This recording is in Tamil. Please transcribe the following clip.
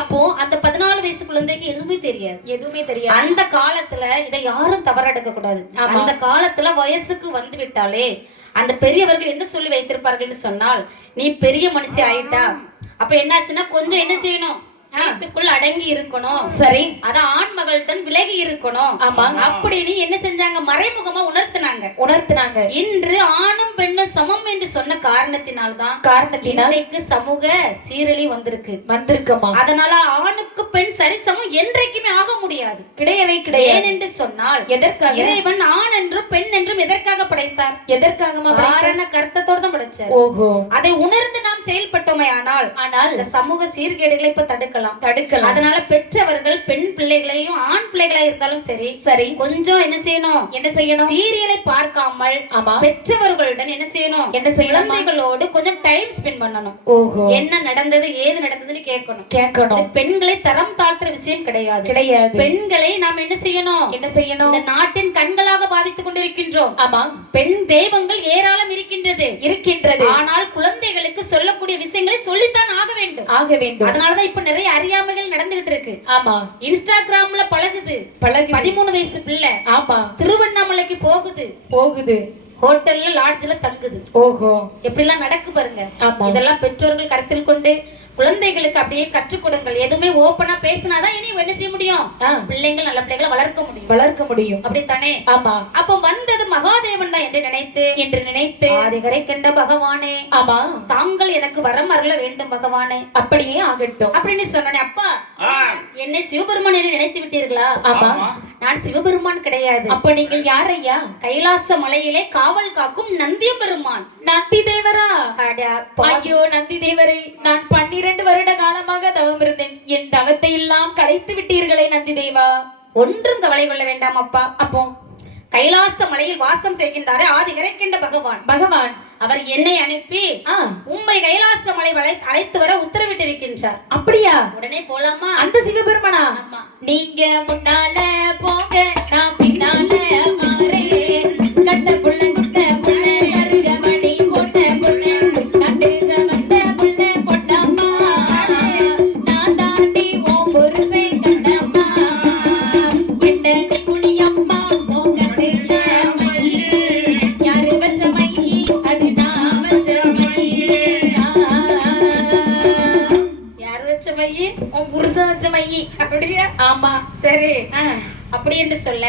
அப்போ அந்த 14 வயசு குழந்தைக்கு எதுவுமே தெரியாது. அந்த காலத்துல இதை யாரும் தவறெடுக்க கூடாது. அந்த காலத்துல வயசுக்கு வந்து விட்டாலே அந்த பெரியவர்கள் என்ன சொல்லி வைத்திருப்பார்கள் சொன்னால், நீ பெரிய மனுஷி ஆயிட்டா, அப்ப என்னாச்சுன்னா கொஞ்சம் என்ன செய்யணும், வீட்டுக்குள்ள அடங்கி இருக்கணும். சரி, அத ஆண் மகள்டன் விலகி இருக்கணும். ஆமா, அப்படின்னு என்ன செஞ்சாங்க, மறைமுகமா உணர்த்தினாங்க. இன்று ஆணும் பெண்ணும் சமம் என்று சொன்ன காரணத்தினால்தான் சமூக சீரழி வந்திருக்குமா. அதனால ஆணுக்கு பெண் சரிசமம் என்றைக்குமே ஆக முடியாது, கிடையவே கிடையாது. ஏன் என்று சொன்னால், எதற்காக இறைவன் ஆண் என்றும் பெண் என்றும் எதற்காக படைத்தார், காரண கர்த்தத்தோடு தான் படைச்சார். ஓஹோ, அதை உணர்ந்து நாம் செயல்பட்டோமே ஆனால் இந்த சமூக சீர்கேடுகளை இப்ப தடுக்கலாம். அதனால பெற்றவர்கள் பெண் பிள்ளைகளையும் ஆண் பிள்ளைகளா இருந்தாலும் சரி கொஞ்சம் என்ன செய்யணும், சீரியலை பார்க்காமல் பெற்றவர்களுடன் என்ன செய்யணும், குழந்தைகளோடு கொஞ்சம் டைம் ஸ்பெண்ட் பண்ணணும். ஓஹோ, என்ன நடந்தது ஏது நடந்ததுன்னு கேட்கணும். பெண்களை தரம் தாழ்த்துற விஷயம் கிடையாது. பெண்களை நாம் என்ன செய்யணும், இந்த நாட்டின் கண்களாக பாவித்துக் கொண்டிருக்கின்றோம். ஆமா, பெண் தெய்வங்கள் ஏராளம் இருக்கின்றது. ஆனால் குழந்தைகளுக்கு சொல்லக்கூடிய விஷயங்களை சொல்லித்தான் ஆக வேண்டும். அதனாலதான் இப்ப நிறைய அறியாமைகள் நடந்துகிட்டு இருக்கு. ஆமா, இன்ஸ்டாகிராம்ல பழகுது 13 வயசு பிள்ளை. ஆமா, திருவண்ணாமலைக்கு போகுது, ஹோட்டல்ல லாட்ஜ்ல தங்குது. ஓஹோ, எப்படி எல்லாம் நடக்கு பாருங்க. இதெல்லாம் பெற்றோர்கள் கருத்தில் கொண்டு குழந்தைகளுக்கு அப்படியே கற்றுக் கொடுங்கள். எதுவுமே ஓப்பனா பேசினாதான் இனி என்ன செய்ய முடியும், பிள்ளைங்கள் நல்ல பிள்ளைகளை வளர்க்க முடியும். அப்படித்தானே? ஆமா. அப்ப வந்தது மகாதேவன் தான் என்று நினைத்து ஆதிகரை கண்ட பகவானே, ஆமா, தாங்கள் எனக்கு வரம் அருள வேண்டும் பகவானே, அப்படியே ஆகட்டும் அப்படின்னு சொன்னேன். அப்பா, என்னை சிவபெருமான் என்று நினைத்து விட்டீர்களா? ஆமா, நான் சிவபெருமான் கிடையாது. அப்ப நீங்கள் யார் ஐயா? கைலாச மலையிலே காவல் காக்கும் நந்திய பெருமான். நந்தி தேவரா? ஐயோ நந்தி தேவரை, நான் 12 வருட காலமாக தவம் இருந்தேன். என் தவத்தை எல்லாம் கலைத்து விட்டீர்களே நந்தி தேவா. ஒன்றும் கவலை கொள்ள வேண்டாம் அப்பா. அப்போ கைலாச மலையில் வாசம் செய்கின்றாரே ஆதிகரை கண்ட பகவான் அவர் என்னை அனுப்பி உம்மை கைலாச மலை அழைத்து வர உத்தரவிட்டிருக்கின்றார். அப்படியா? உடனே போலாமா? அந்த சிவபெருமானா? நீங்க முன்னால போங்க, நான் பின்னால மாறேன். கட்ட புள்ள கருகமணி போட்ட புள்ள, நந்திரிச்ச வந்த புள்ள பொட்டம்மா, நான் தாண்டி ஓ பொறுப்பை கண்டம்மா, எட்டடி குடியம்மா போகட்டில்ல மயி, யாரு வச்ச மயி அது நான் வச்ச மயி. யாரு வச்ச மயி? உன் புருஷன் வச்ச மயி. அப்படியா? ஆமா. சரி, அப்படி என்று சொல்ல